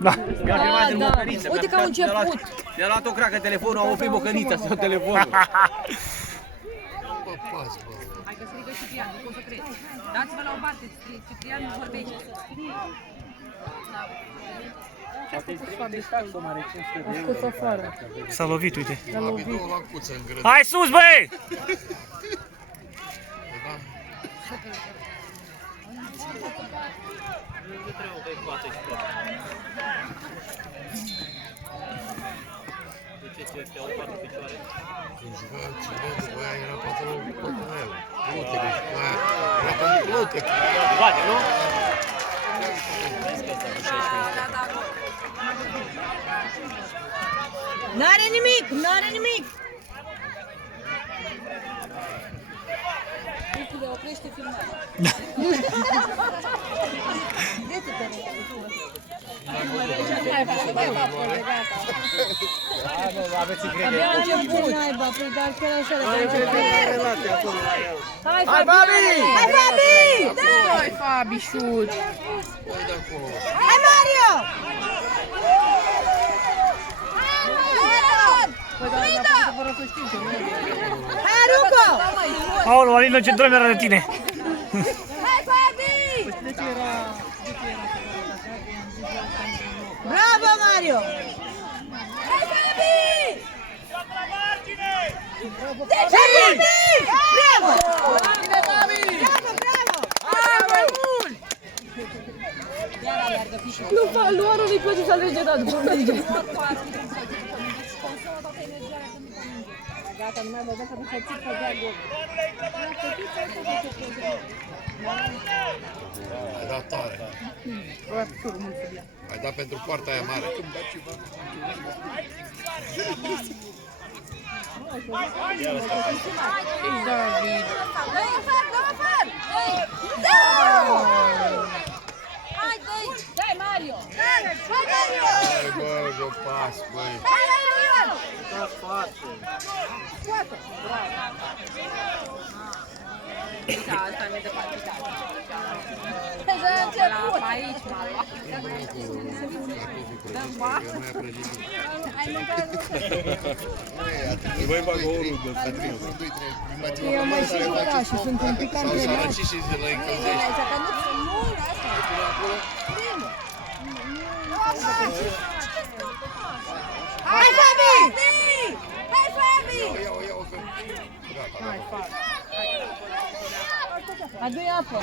Da. Mi-a filmat în Bocăniță. Uite că au început. Mi-a luat o cracă telefonul, a oprit Bocănița sau telefonul. Hai că strigă Ciprian, nu pot să cred. Dați-vă la o parte, Ciprian nu vorbește. S-a lovit, uite. La cuță în grădă. Hai sus, băi! Când juca cineva, după aia era patronul el. Plotele și cu aia. Era pentru plote. Bate, nu? N-are nimic, n-are nimic. Uite, oprește filmarea. Aveți încredere. Abia început. Hai, Hai, Fabi! Hai, Fabi! Hai, Fabi, șut! Păi de acolo. Hai, Mario! Hai, aruncă! Aoleu, Alina, ce drum era de tine? Hai, Fabi! Bravo, Mario! Hai, Fabi! Deci, Fabi! Bravo! Bine, Fabi! Bravo, bravo! Hai, mai mult! Nu, Aron îi place să alege dat după mine. Gata, nu mai văzut că nu făcut că dea gol. Ai dat tare. Ai dat pentru poarta aia mare. Dai, Mario! Hai, bă, de pas, băi. Hai, Mario! Da, asta mi-e departe. Deja a început. Aici m-a luat. Dăm bani. Voi bagă o rudă. Eu mai și juca și sunt un pic Sau s-a răcit și se la încălzește. Hai, Fabi! Hai, Fabi! Ia-o, că... Gata, Adu-i apă.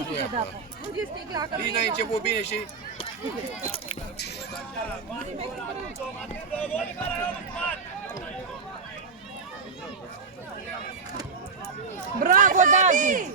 adu-i apă. Unde e sticla? Bine, ai început bine și... Bravo, David!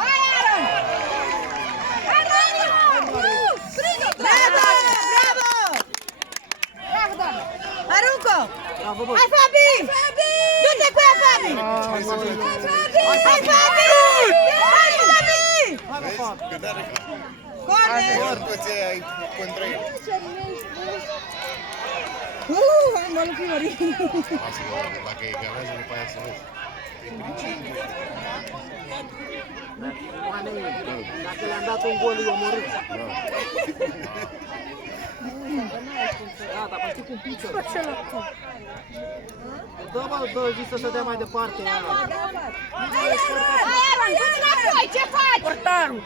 Hai, Aron! Hai, Mario! Bravo! Bravo! Bravo, David! Aruncă! Hai, Fabi! Du-te cu ea, Fabi! Hai, Fabi! Hai, Fabi! Hai, Fabi! Când are ca... Corner! Doar toți ai contra el. Am mă lucruri. Lasă-mă, dacă e gavează, după aia să vezi. Dacă le-am dat un gol, îi omorât. Gata, păi știi cum piță. Dă, mă, dă, zi să se dea mai departe. Hai, Aron, du-te înapoi, ce faci? Portarul!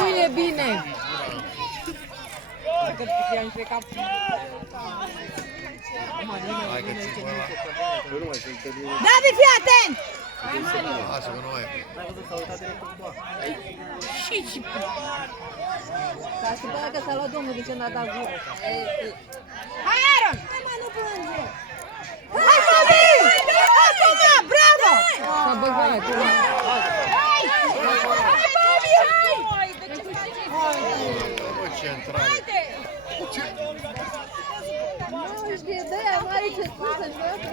Nu e bine! Hai că ți-i bă ăla. David, fii atent! Lasă-mă, nu mai. Ca să băga că s-a luat domnul de ce n-a dat gură. Hai, Aron! Hai, mă, nu plânge! Hai, Fabi! Acum, bravo! S-a băgat, hai! Hai, Fabi, hai! Bă, centrale. Nu știu, de-aia mare ce spusă, joacă.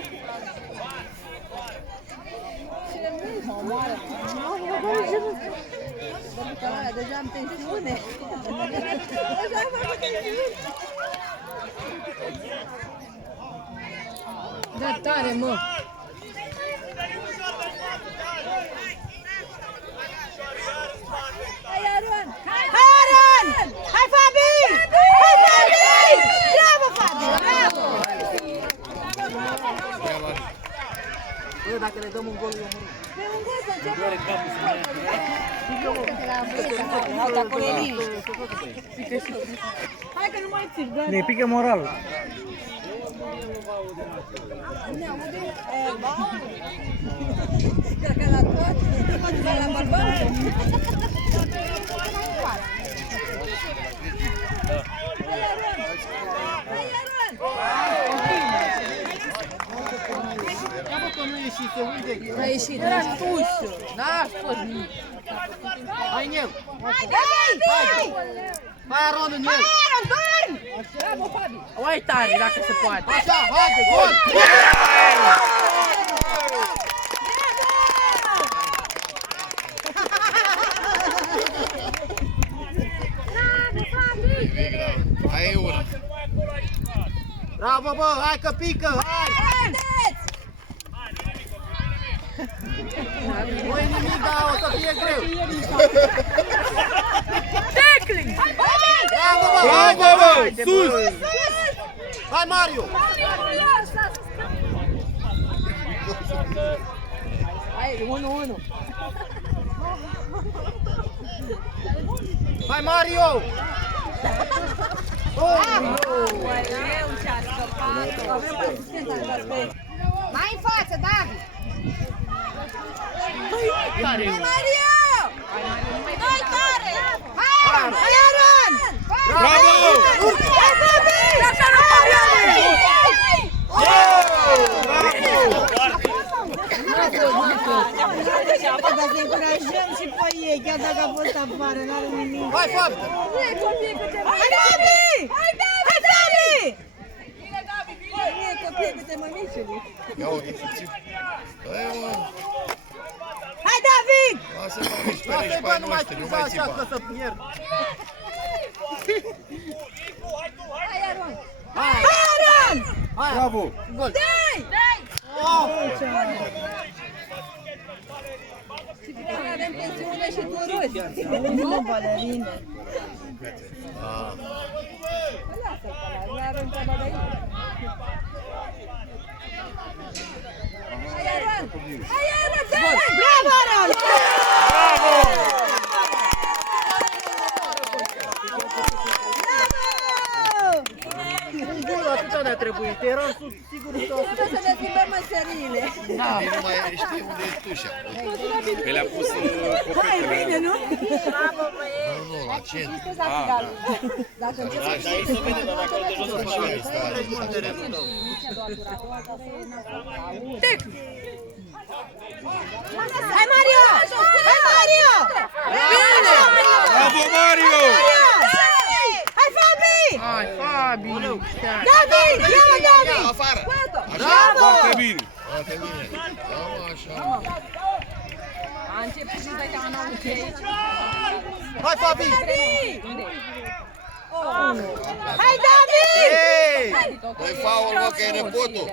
Cine nu-i mare? Nu, deja am tensiune. Deja am făcut tensiune. Da, tare, mă. Hai, Aron! Hai, Aron! Hai, Fabi! Hai, Fabi! Bravo, Fabi! Bravo! Bă, dacă le dăm un gol, e omorât. Pe un gol să începem. Acolo e liniște. Hai că nu mai țin, gata. Ne pică moralul. Dacă la toate, la bărbat. Hai, Aron! Hai, Aron! Ia că nu ieșise, unde? A ieșit, n-a spus. N-a spus nimic. Hai în el! Hai, Fabi! Hai, Aron, în el! Hai, Aron, dormi! Bravo, Fabi! Oi tare, dacă se poate. Așa, haide, gol! Aia e una. Bravo, bă, hai că pică, hai! Haideți! Nu e nimic, dar o să fie greu! Tackling! Bravo, bă! Bravo, bă! Sus! Hai, Mario! Hai, 1-1. Hai, Mario! Aoleu, ce-a scăpat. Avem asistența de la Spei. Mai în față, David! Hai, Mario! Hai, tare! Hai, Aron! Hai, Aron! Bravo! Hai, Fabi! Așa nu Dar să încurajăm și pe ei, chiar dacă a fost afară, n-are nimic. Hai, Fabi! Hai, Fabi! Hai, Fabi! Bine, copii, câte mămișuri. Ia uite, ți-ți... Aia, mă, Hai, David! lasă-mă mici pe Lasă-i, aici, pe bă, ai nu mai noștri, nu țipa mai așa că țipa. să pierd. Hai, Aron! Hai! Hai, Aron! Hai! Bravo! Gol! Dai! Oh! Noi avem tensiune și tu râzi. Nu, balerine. Lasă-l pe ăla, noi avem treaba de aici. Hai, Aron! Hai, Aron! Dai! Bravo, Aron! Un gol atâta ne-a trebuit, eram sigur că o să... Trebuie să ne schimbăm măsăriile. Bine, nu mai știi unde e tușa. Că le-a pus Hai, bine, nu? Nu, nu, la centru. Dacă începe Dar aici se vede, dar dacă de jos Așa mare. este, Hai, Mario! Hai, Mario! Bine! Bravo, Mario! Hai, Fabi! Hai, Fabi! David! Ia-mă, David! Afară! Bravo! Foarte bine! Foarte bine! Da, mă, așa. A început și dai seama n-au ce aici. Hai, Fabi! Hai, David! Ei! Nu-i faul, mă, că e nepotul.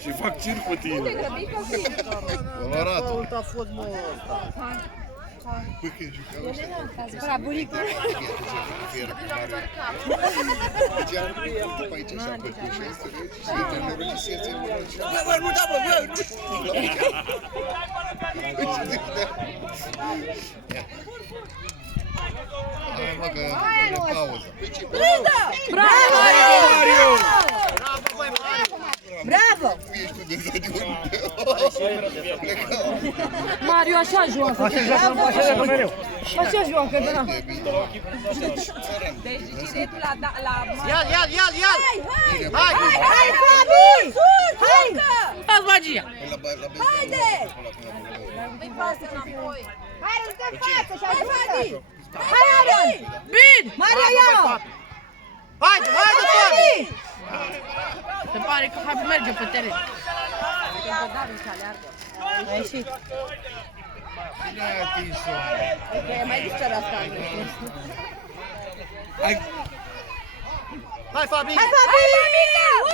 Și fac circ cu tine. Coloratul. Fault a fost, mă, ăsta. Păi când jucam Spera, bunicul. Deci am după aici așa pe cușă, înțelegi? Și te nervosezi, bă, bă, nu da, bă, bă, nu! Hai, mă, că e pauză. Bravo, Mario! Bravo, băi, Mario! Bravo! Cum ești tu de zădiun? Mario așa joacă. Așa joacă, așa joacă mereu. Așa joacă, da. E bine. Deci giretul la... Ia-l, ia-l, ia-l, ia-l! Hai! Hai, Fabi! Hai! Dați magia! Haide! Îi pasă înapoi. Hai, râște față și ajută! Hai, Aron! Bine! Mario, ia-o! Haide, haide, Fabi! Se pare că Fabi merge pe teren. A ieșit. Cine a atins-o? Că e mai disperat ca mine. Hai, Hai, Fabi! Hai, Fabi!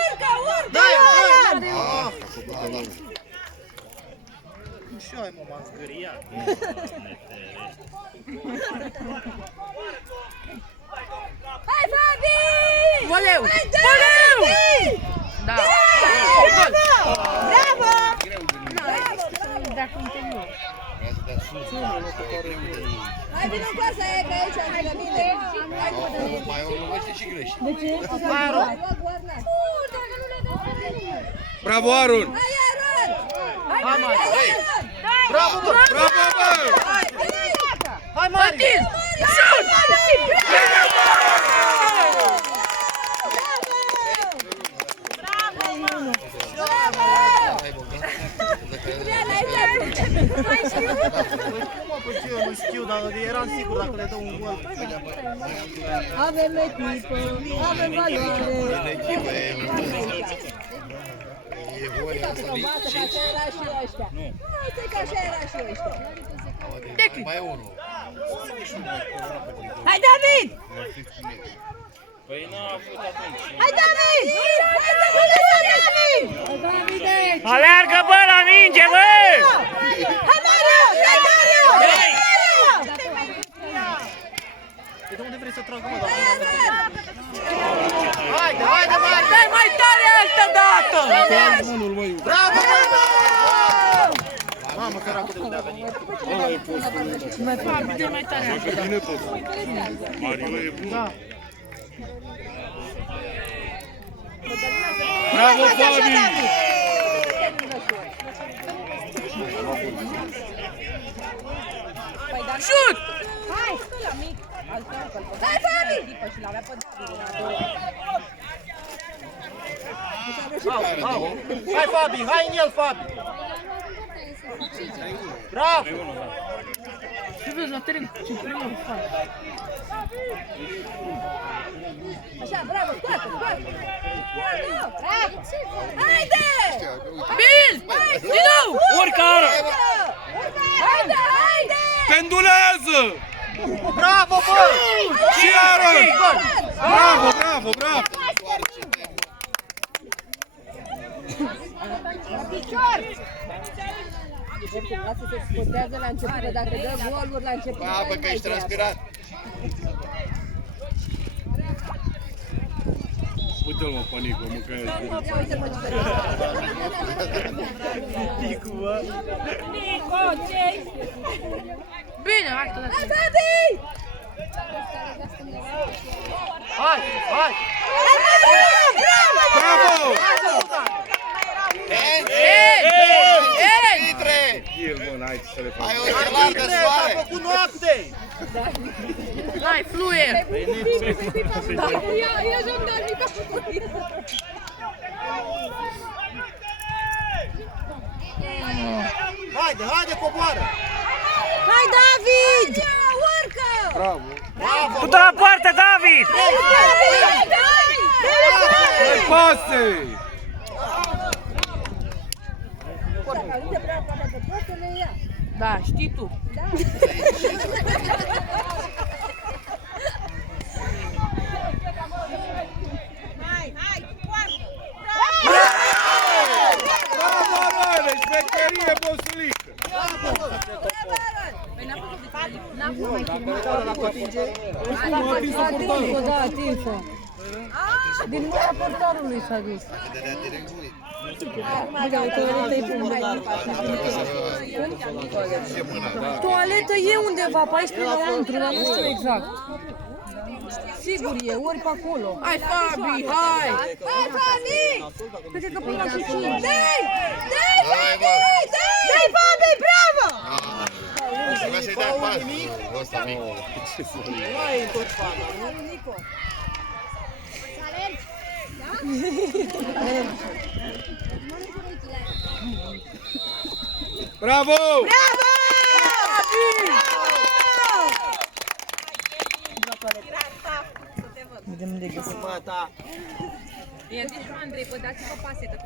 Urcă, urcă! Dai, Iar! dai! Da. Și ai, mă, m-am zgâriat. Hai, Fabi! Voleu! Hai, dă! Voleu! Da. Bravo! Bravo! Greu de mine. Dacă continuă. Vreau să dea sus. E greu de mine. Hai, vină în casa aia, că aici lângă mine. Hai, Mai o lovește și greșit. de ce? Hai, Aron. bravo, Aron! Hai, Aron! Hai, Hai, Mari. Mari! Aron! Bravo, bă! Bravo, bă! Hai, Hai, Mari! Atins! Șut! Hai, Bogdan. Păi eu nu știu, dar eram sigur dacă le dă un gol. Avem echipă, avem valoare. În echipă e voia Uite că bată, că așa era și ăștia. Uite că așa era și ăștia. Mai e unul. Hai, David! Păi n-a avut atunci. Hai, David! Hai, David! David! Aleargă, bă, la minge, bă! Hai, Mario! Hai, Mario! De unde vrei să trag, mă, Hai, Aron! Haide, haide, Mari! Dai mai tare altă dată! Unul, mă, iubesc. Bravo, bă! Mamă, săracul de unde a venit. Ăla e postul ăla. Fabi, dai mai tare. Joacă bine tot. Mario e bun. Da. Bravo, Fabi! Șut! Hai! Hai, Fabi! Hai, Fabi, hai în el, Fabi! Bravo! Ce vezi la teren? Ce primul fac? Așa, bravo, scoate, scoate! Bravo! Haide! Bil! Din nou! Urcă, Aron! Haide, haide! Pendulează! Bravo, bă! Și Aron! Bravo, bravo, bravo! La picior! Lasă să scotează la început, dacă dă goluri la început. Bă, că ești transpirat. Uite-l, mă, Panică, mă, că e bun. Ia uite-mă ce Nicu, bă! Bine, hai că Hai, Fabi! Hai, hai! Bravo! Intre! El, mă, n-ai ce să le faci. Ai o gelată, Intre, soare! s-a făcut noapte! Hai, fluier! Ia jandarmii pe făcut. Haide, haide, coboară! Hai, David! Urcă! Bravo! Bravo! Tu la poartă, David! Hai, pase! Da, știi tu. Bravo, Aron! Ești mecherie, bosulică! Da, atins-o. Din mâna portarului s-a dus. Dădea direct unii. Uite, uite, toaletă e undeva pe aici, pe lăuntru, dar nu știu exact. Sigur e, ori pe acolo. Hai, Fabi, hai! Hai, Fabi! Cred că până la și Dai! Dai, Hai, bă! Dai, Fabi, bravo! Trebuia să-i dea pas. Ăsta mic. Nu ai tot fata, nu? Bravo! Bravo! Mă, ta! Ia, zici, Andrei, vă dați-vă pase, că